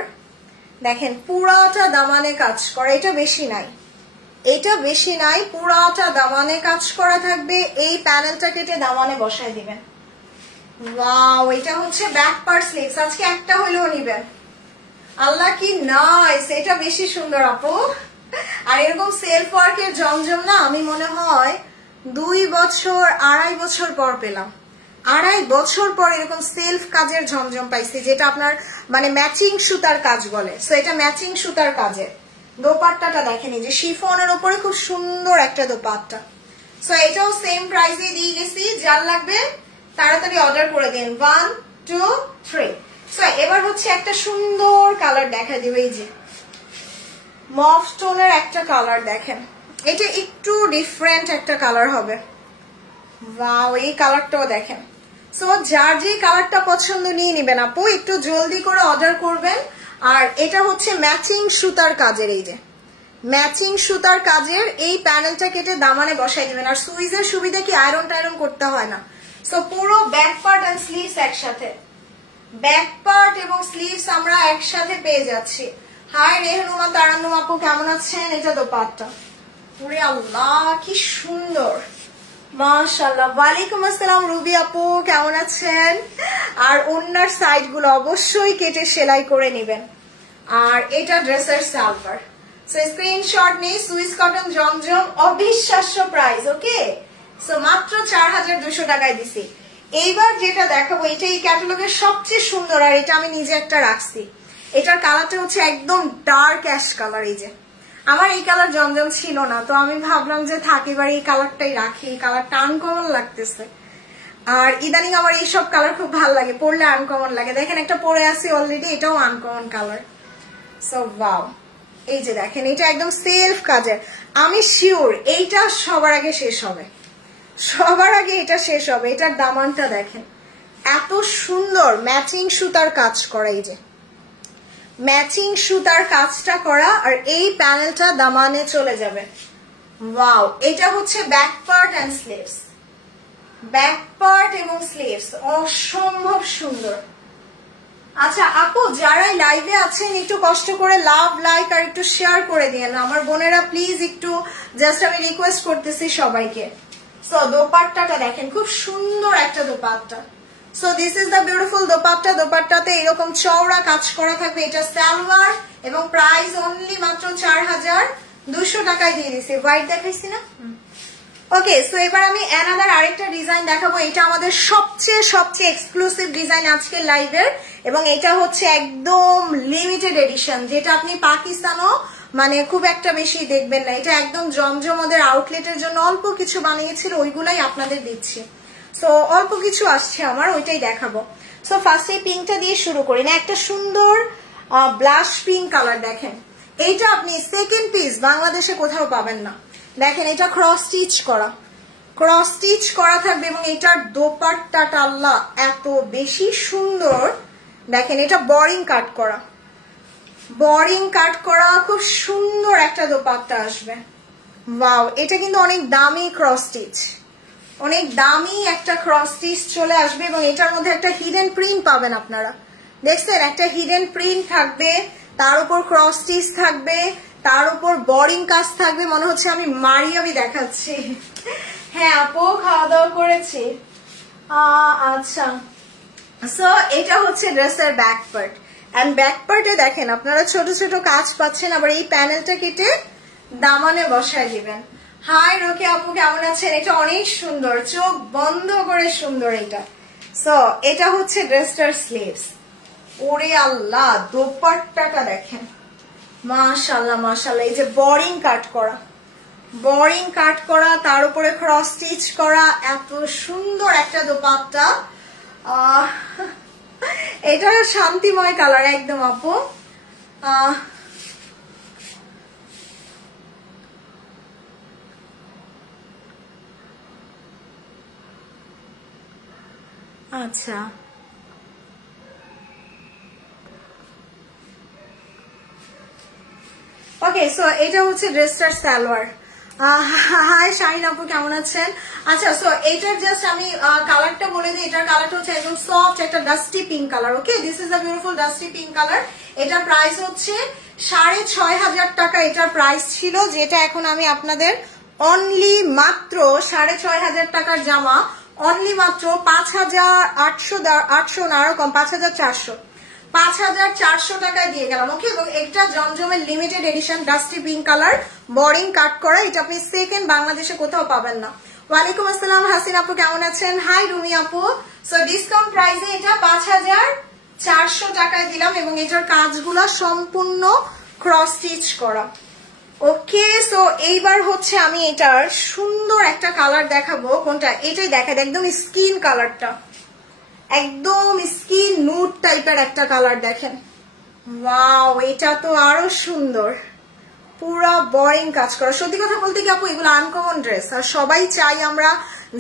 দেখেন পুরাটা দামানে কাজ করা। এটা বেশি নাই, পুরাটা দামানে কাজ করা থাকবে। এই প্যানেলটা কেটে দামানে বসায় দিবেন। ওয়াও এটা হচ্ছে ব্যাক পার্ট স্লিভস। আজকে একটা হলেও নিবেন। আল্লাহ কি নাইস, এটা বেশি সুন্দর আপু। আর এরকম সেলফ ওয়ার্কের জমজম না আমি মনে হয় 2-2.5 বছর পর পেলাম। 2.5 বছর পর এরকম সেলফ কাজের জমজম পাইছি, যেটা আপনার মানে ম্যাচিং সুতার কাজ বলে। সো এটা ম্যাচিং সুতার কাজের। দোপাট্টাটা দেখেন এই যে শিফনের উপরে খুব সুন্দর একটা দোপাট্টা। সো এটাও সেম প্রাইসে দিয়ে গেছি। যার লাগবে তাড়াতাড়ি অর্ডার করে দিন। 1 2 3। সো এবার হচ্ছে একটা সুন্দর কালার দেখা দিবে। এই যে মফ টোনের একটা কালার দেখেন, এটা একটু ডিফারেন্ট একটা কালার হবে। ওয়াও এই কালারটাও দেখেন। সো যার যে কালারটা পছন্দ নিয়ে নিবেন আপু, একটু জলদি করে অর্ডার করবেন। আর এটা হচ্ছে ম্যাচিং সুতার কাজের, এই যে ম্যাচিং সুতার কাজের এই প্যানেলটা কেটে দামানে বসাই দিবেন। আর সুইজের সুবিধা কি আয়রন টায়রন করতে হয় না। সো পুরো ব্যাক পার্ট এন্ড স্লিভস একসাথে, ব্যাক পার্ট এবং স্লিভস আমরা একসাথে পেয়ে যাচ্ছি। হাই রেহনুমা তারান্নুম আপু কেমন আছেন? এটা দোপাট্টা, পুরে আল্লাহ কি সুন্দর মাশাআল্লাহ। ওয়ালাইকুম আসসালাম রুবি আপু কেমন আছেন? আর ওন্নার সাইড গুলো অবশ্যই কেটে সেলাই করে নেবেন। আর এটা ড্রেসের সালোয়ার। সো স্ক্রিনশট নেই। সুইস কটন জমজম অবিশ্বাস্য প্রাইস। ওকে সো মাত্র 4200 টাকায় দিছি। এইবার যেটা দেখাবো এটা এই ক্যাটালগের সবচেয়ে সুন্দর, আর এটা আমি নিজে একটা রাখছি। এটার কালারটা হচ্ছে একদম ডার্ক অ্যাশ কালার। এই যে আমার এই কালার জমজম ছিল না, তো আমি ভাবলাম যে থাক এবার এই কালারটাই রাখি। এই কালারটা আনকমন লাগতেছে। আর ইদানিং আমার এইসব কালার খুব ভালো লাগে, পরলে আনকমন লাগে। দেখেন একটা পরে আছি অলরেডি, এটাও আনকমন কালার। সো ওয়াও এই যে দেখেন এটা একদম সেলফ কাজের। আমি শিওর এইটা সবার আগে শেষ হবে, এটা শেষ হবে। এটার দামানটা দেখেন এত সুন্দর ম্যাচিং সুতার কাজ করা। এই যে ম্যাচিং সুতার কাজটা করা, আর এই প্যানেলটা দামানে চলে যাবে। ওয়াও এটা হচ্ছে back part and sleeves, back part এবং স্লিভস অসম্ভব সুন্দর। আচ্ছা আপু যারাই লাইভে আছেন একটু কষ্ট করে লাভ লাইক আর একটু শেয়ার করে দিয়েন আমার বোনেরা প্লিজ। একটু জাস্ট আমি রিকোয়েস্ট করতেছি সবাইকে। সো দোপাট্টাটা দেখেন খুব সুন্দর একটা dupatta. So this is the beautiful dupatta. দোপাট্টাতে এরকম চওড়া কাজ করা থাকবে। এটা সালোয়ার এবং প্রাইস অনলি মাত্র 4200 টাকায় দিয়ে দিছি। হোয়াইট দেখাইছি না? ওকে সো এবার আমি অ্যানাদার আরেকটা ডিজাইন দেখাবো। এটা আমাদের সবচেয়ে এক্সক্লুসিভ ডিজাইন আজকের লাইভের, এবং এটা হচ্ছে একদম লিমিটেড এডিশন, যেটা আপনি পাকিস্তানও মানে খুব একটা বেশি দেখবেন না। এটা একদম জমজম ওদের আউটলেটের জন্য অল্প কিছু বানিয়েছিল, ওইগুলাই আপনাদের দিচ্ছি। সো অল্প কিছু আসছে আমার, ওইটাই দেখাবো। সো ফার্স্টে পিঙ্কটা দিয়ে শুরু করি না, একটা সুন্দর ব্লাশ পিঙ্ক কালার দেখেন। এইটা আপনি সেকেন্ড পিস বাংলাদেশে কোথাও পাবেন না। দেখেন এটা ক্রস স্টিচ করা থাকবে এবং এটার দোপাট্টাটা আল্লাহ এত বেশি সুন্দর। দেখেন এটা বোরিং কাট করা খুব সুন্দর একটা দোপাট্টা আসবে। ওয়াও, এটা কিন্তু অনেক দামি ক্রস স্টিচ, অনেক দামি একটা ক্রস স্টিচ চলে আসবে এবং এটার মধ্যে একটা হিডেন প্রিন্ট পাবেন আপনারা। দেখছেন একটা হিডেন প্রিন্ট থাকবে, তার উপর ক্রস স্টিচ থাকবে, তার উপর বোরিং কাজ থাকবে। মনে হচ্ছে আমি মারিয়াবি দেখাচ্ছি। হ্যাঁ আপু, খাওয়া দাওয়া করেছি। আচ্ছা, সো এটা হচ্ছে ড্রেসের ব্যাক পার্ট। এন্ড ব্যাক পার্টে দেখেন আপনারা ছোট ছোট কাজ পাচ্ছেন, আবার এই প্যানেলটা কেটে দামানে বসায় দিবেন। হাই রোকে আপু, কেমন আছেন? এটা অনেক সুন্দর, চোখ বন্ধ করে সুন্দর এটা। সো এটা হচ্ছে ড্রেসটার স্লিভস। ওরে আল্লাহ, দোপাট্টাটা দেখেন, মাশাআল্লাহ মাশাআল্লাহ। এই যে বোরিং কাট করা, তার উপরে ক্রস স্টিচ করা, এত সুন্দর একটা দোপাট্টা। এটা শান্তিময় কালার একদম আপু। আচ্ছা, ওকে, সো এটা হচ্ছে ড্রেসটার সালোয়ার। হাই শাহিন আপু, কেমন আছেন? আচ্ছা, সো এইটার জাস্ট আমি কালারটা বলে দিই। এটার কালারটা হচ্ছে একদম সফট একটা dusty pink colour. Okay, this is a beautiful dusty pink colour. এটার প্রাইস হচ্ছে 6,500 টাকা। এটার প্রাইস ছিল, যেটা এখন আমি আপনাদের অনলি মাত্র 6,500 টাকার জামা অনলি মাত্র 5,800 না আরো কম, 5,400 টাকায় দিয়ে গেলাম। ওকে, এবং একটা জমজমের limited edition dusty pink colour, boring cut করা। এটা আপনি সেকেন্ড বাংলাদেশে কোথাও পাবেন না। ওয়ালাইকুম আসসালাম হাসিন আপু, কেমন আছেন? হাই রুমি আপু। সো ডিসকাউন্ট প্রাইসে এটা 5,400 টাকায় দিলাম এবং এটার কাজগুলো সম্পূর্ণ ক্রস স্টিচ করা। ওকে, সো এইবার হচ্ছে আমি এটার সুন্দর একটা কালার দেখাবো। কোনটা? এটাই দেখাই, একদম স্কিন কালারটা, একদম স্কিন নুড টাইপের একটা কালার দেখেন। ওয়াও, এটা তো আরো সুন্দর, পুরা বোরিং কাজ করা। সত্যি কথা বলতে কি আপু, এগুলো আনকমন ড্রেস, আর সবাই চাই আমরা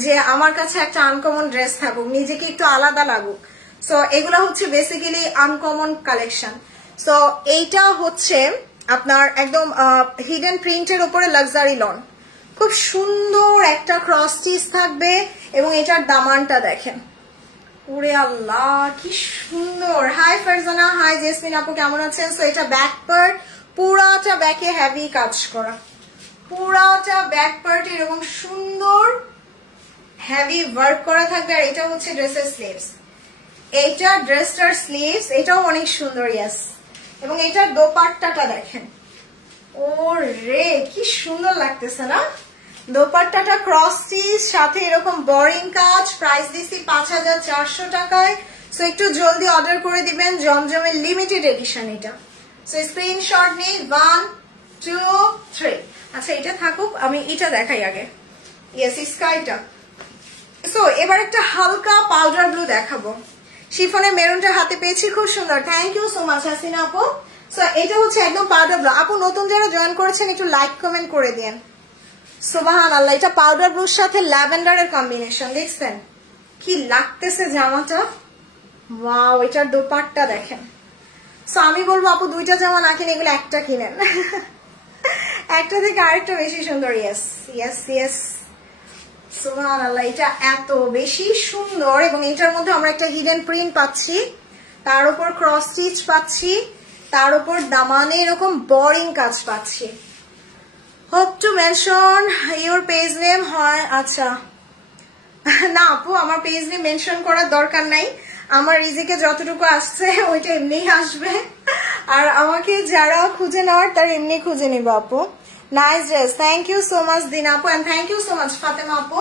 যে আমার কাছে একটা আনকমন ড্রেস থাকুক, নিজেকে একটু আলাদা লাগুক। সো এগুলো হচ্ছে বেসিক্যালি আনকমন কালেকশন। সো এইটা হচ্ছে আপনার একদম হিডেন প্রিন্টের উপরে লাক্সারি লন, খুব সুন্দর একটা ক্রস স্টিচ থাকবে এবং এটার দামানটা দেখেন। ওরে আল্লাহ, কি সুন্দর। হাই ফারজানা, হাই জেসমিন আপু, কেমন আছেন? সো এটা ব্যাক পার্ট, পুরাটা ব্যাকে হেভি কাজ করা, পুরাটা ব্যাক পার্ট এরকম সুন্দর হেভি ওয়ার্ক করা থাকবে। আর এটা হচ্ছে ড্রেসের স্লিভস। এইটা ড্রেসটার স্লিভস, এটাও অনেক সুন্দর। ইয়েস, এবং এটার দোপাট্টাটা দেখেন। ও রে, কি সুন্দর লাগতেছে না? দোপাট্টাটা ক্রস স্টিচ, সাথে এরকম বোরিং কাজ। প্রাইস দিচ্ছি 5,400 টাকায়। সো একটু জলদি অর্ডার করে দিবেন, জমজমের লিমিটেড এডিশন এটা। সো স্ক্রিনশট নেই, 1 2 3। আচ্ছা, এটা থাকুক, আমি এটা দেখাই আগে। ইয়েস, স্কাইটা। সো এবার একটা হালকা পাউডার ব্লু দেখাবো। শিফনের মেরুনটা হাতে পেয়েছি, খুব সুন্দর। Thank you so much Hasina আপু। সো এটা হচ্ছে একদম পাউডার ব্লু। আপু নতুন যারা জয়েন করেছেন একটু লাইক কমেন্ট করে দিন। সুবহানাল্লাহ, এটা পাউডার ব্লুর সাথে ল্যাভেন্ডারের কম্বিনেশন, দেখছেন কি লাগতেছে জামাটা? ওয়াও, এটার দোপাট্টা দেখেন। সো আমি বলবো আপু দুইটা জামা না কিনে এগুলো একটা কিনেন, একটা থেকে আরেকটা বেশি সুন্দর। ইয়েস ইয়েস ইয়েস, সুবহানাল্লাহ, এটা এত বেশি সুন্দর এবং এটার মধ্যে আমরা একটা হিডেন প্রিন্ট পাচ্ছি, তার উপর ক্রস স্টিচ পাচ্ছি, তার উপর দামানে এরকম বোরিং কাজ পাচ্ছি। Hope to mention your page name. হয়, আচ্ছা না আপু, আমার পেজ নেম মেনশন করার দরকার নাই। আমার রিজিকে যতটুকু আসছে ওইটা এমনিই আসবে, আর আমাকে যারা খুঁজে নেওয়ার তারা এমনি খুঁজে নিবে আপু। Nice dress, thank you so much দিন আপু, and thank you so much Fatema আপু।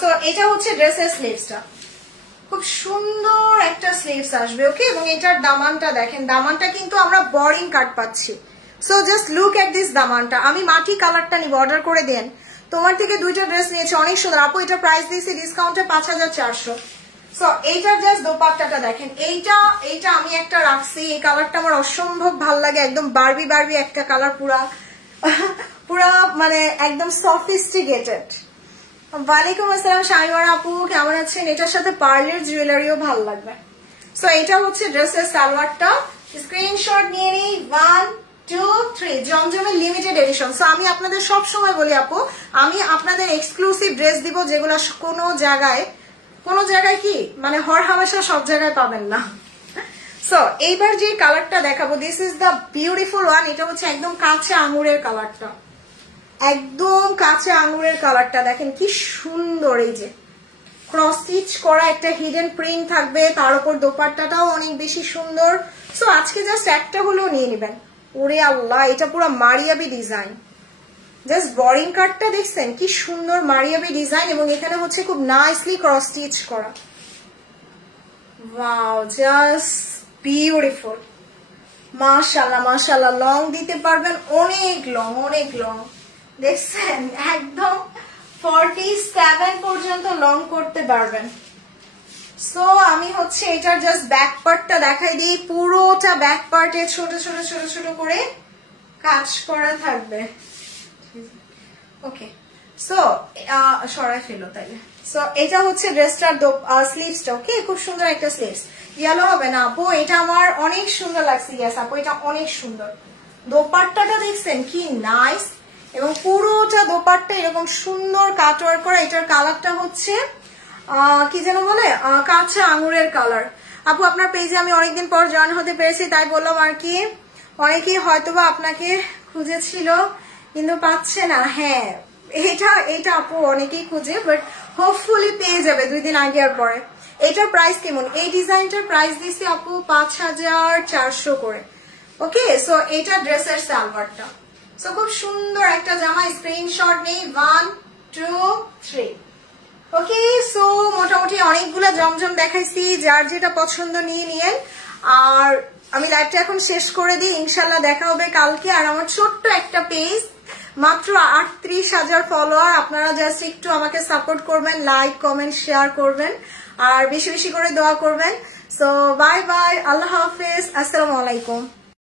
সো এটা হচ্ছে ড্রেসের স্লিভসটা, খুব সুন্দর একটা স্লিভস আসবে। ওকে, এবং এটার দামানটা দেখেন, দামানটা কিন্তু আমরা বোরিং কাট পাচ্ছি। So just look at this দামানটা। আমি মাটি কালারটা নিব, অর্ডার করে দেন। তোমার থেকে দুইটা ড্রেস নিয়েছে, অনেক সুন্দর আপু। এটা প্রাইস দিয়েছি ডিসকাউন্টে 5400। সো এইটার জাস্ট দোপাট্টাটা দেখেন, এইটা আমি একটা রাখছি, এই কালারটা আমার অসম্ভব ভাল লাগে, একদম বারবি বারবি একটা কালার, পুরা মানে একদম সফিস্টিকেটেড। ওয়ালাইকুম আসসালাম শামিমা আপু, কেমন আছেন? এটার সাথে পার্লের জুয়েলারিও ভাল লাগবে। সো এটা হচ্ছে ড্রেসের সালোয়ারটা, স্ক্রিনশট নিয়ে নিই। 1 2 3 জমজমের লিমিটেড এডিশন। সো আমি আপনাদের সব সময় বলি আপু, আমি আপনাদের এক্সক্লুসিভ ড্রেস দিব যেগুলো কোনো জায়গায় কি মানে হর হামেশা সব জায়গায় পাবেন না। সো এইবার যে কালারটা দেখাবো, this is the beautiful one. এটা হচ্ছে একদম কাঁচা আঙুরের কালারটা, একদম কাঁচা আঙুরের কালারটা দেখেন কি সুন্দর। এই যে ক্রস স্টিচ করা একটা হিডেন প্রিন্ট থাকবে, তার উপর দোপাট্টাটাও অনেক বেশি সুন্দর। সো আজকে জাস্ট একটা হলেও নিয়ে নেবেন। ওরে আল্লাহ, এটা পুরো মারিয়াবি ডিজাইন, জাস্ট বরিং কাটটা দেখছেন কি সুন্দর মারিয়াবি ডিজাইন, এবং এখানে হচ্ছে খুব নাইসলি ক্রস স্টিচ করা। ওয়াও, জাস্ট বিউটিফুল, মাশাআল্লাহ মাশাআল্লাহ। লং দিতে পারবেন, অনেক লং দেখছেন, একদম 47 পর্যন্ত লং করতে পারবেন। সো আমি হচ্ছে এটার জাস্ট ব্যাক পার্টটা দেখাই দিই। পুরোটা ব্যাক পার্টে ছোট ছোট ছোট ছোট করে কাজ করা থাকবে। ওকে, সো সরাই ফেলো তাইলে। সো এটা হচ্ছে ড্রেসটার স্লিভসটা। ওকে, খুব সুন্দর একটা স্লিভস। ইয়েলো হবে না আপু, এটা আমার অনেক সুন্দর লাগছে। ইয়েস আপু, এটা অনেক সুন্দর। দোপাট্টাটা দেখছেন কি নাইস, এবং পুরোটা দোপাট্টা এরকম সুন্দর কাটওয়ার্ক করা। এটার কালারটা হচ্ছে কি যেন বলে, কাঁচা আঙুরের কালার। আপু আপনার পেজে আমি অনেকদিন পর জয়েন হতে পেরেছি, তাই বললাম আর কি। অনেকেই হয়তোবা আপনাকে খুঁজেছিল কিন্তু পাচ্ছে না। হ্যাঁ, এটা আপু অনেকেই খুঁজে, বাট হোপফুলি পেয়ে যাবে 2 দিন আগে আর পরে। এটার প্রাইস কেমন? এই ডিজাইনটার প্রাইস দিছি আপু 5400 করে। ওকে, সো এটা ড্রেসের সালোয়ারটা। সো খুব সুন্দর একটা জামা, স্ক্রিনশট নেই। 1 2 3। ওকে, সো মোটামুটি অনেকগুলো জমজম দেখাইছি, যার যেটা পছন্দ নিয়ে নিয়েন। আর আমি লাইভটা এখন শেষ করে দিই, ইনশাল্লাহ দেখা হবে কালকে। আর আমার ছোট্ট একটা পেজ, মাত্র 38,000 ফলোয়ার। আপনারা জাস্ট একটু আমাকে সাপোর্ট করবেন, লাইক কমেন্ট শেয়ার করবেন, আর বেশি বেশি করে দোয়া করবেন। সো বাই বাই, আল্লাহ হাফেজ, আসসালামু আলাইকুম।